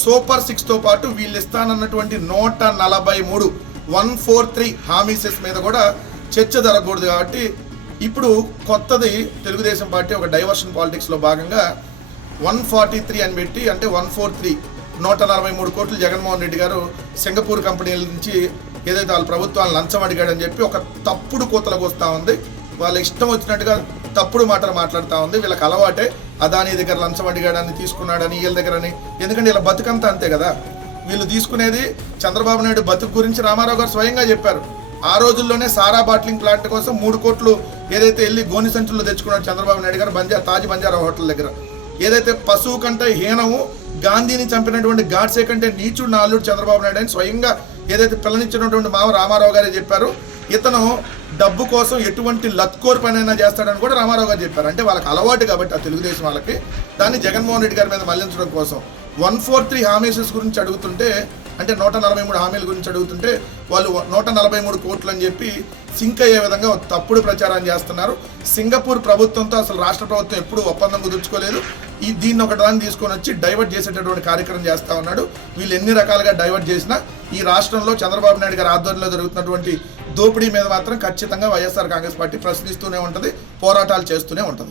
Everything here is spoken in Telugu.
సూపర్ 6తో పాటు వీళ్ళు ఇస్తానన్నటువంటి 143 143 హామీసెస్ మీద కూడా చర్చ జరగకూడదు. కాబట్టి ఇప్పుడు కొత్తది తెలుగుదేశం పార్టీ ఒక డైవర్షన్ పాలిటిక్స్లో భాగంగా 143 అని పెట్టి, అంటే 143 143 కోట్లు జగన్మోహన్ రెడ్డి గారు సింగపూర్ కంపెనీల నుంచి ఏదైతే వాళ్ళ ప్రభుత్వాన్ని లంచం అడిగాడని చెప్పి ఒక తప్పుడు కూతలకు వస్తూ ఉంది. వాళ్ళ ఇష్టం వచ్చినట్టుగా తప్పుడు మాటలు మాట్లాడుతూ ఉంది. వీళ్ళకి అలవాటే అదానీ దగ్గర లంచం అడిగాడని, తీసుకున్నాడని, వీళ్ళ దగ్గరని. ఎందుకంటే ఇలా బతుకంతా అంతే కదా. వీళ్ళు తీసుకునేది చంద్రబాబు నాయుడు బతుకు గురించి రామారావు గారు స్వయంగా చెప్పారు. ఆ రోజుల్లోనే సారా బాట్లింగ్ ప్లాంట్ కోసం 3 కోట్లు ఏదైతే వెళ్ళి గోని సంచుల్లో తెచ్చుకున్నాడు చంద్రబాబు నాయుడు గారు తాజ్ బంజారా హోటల్ దగ్గర. ఏదైతే పశువు కంటే హీనము, గాంధీని చంపినటువంటి గాడ్సే కంటే నీచుడు నా అల్లుడు చంద్రబాబు నాయుడు అని స్వయంగా ఏదైతే పిల్లనిచ్చినటువంటి మావ రామారావు గారే చెప్పారు. ఇతను డబ్బు కోసం ఎటువంటి లత్కోర్ పనైనా చేస్తాడని కూడా రామారావు గారు చెప్పారు. అంటే వాళ్ళకి అలవాటు కాబట్టి ఆ తెలుగుదేశం వాళ్ళకి దాన్ని జగన్మోహన్ రెడ్డి గారి మీద మళ్లించడం కోసం 143 హామీసెస్ గురించి అడుగుతుంటే, అంటే 143 హామీల గురించి అడుగుతుంటే వాళ్ళు 143 కోట్లు అని చెప్పి సింక్ అయ్యే విధంగా తప్పుడు ప్రచారం చేస్తున్నారు. సింగపూర్ ప్రభుత్వంతో అసలు రాష్ట్ర ప్రభుత్వం ఎప్పుడూ ఒప్పందం కుదుర్చుకోలేదు. దీన్ని ఒకదాన్ని తీసుకొని వచ్చి డైవర్ట్ చేసేటటువంటి కార్యక్రమం చేస్తూ ఉన్నాడు. వీళ్ళు ఎన్ని రకాలుగా డైవర్ట్ చేసినా ఈ రాష్ట్రంలో చంద్రబాబు నాయుడు గారి ఆధ్వర్యంలో జరుగుతున్నటువంటి దోపిడీ మీద మాత్రం ఖచ్చితంగా వైఎస్ఆర్ కాంగ్రెస్ పార్టీ ప్రశ్నిస్తూనే ఉంటుంది, పోరాటాలు చేస్తూనే ఉంటుంది.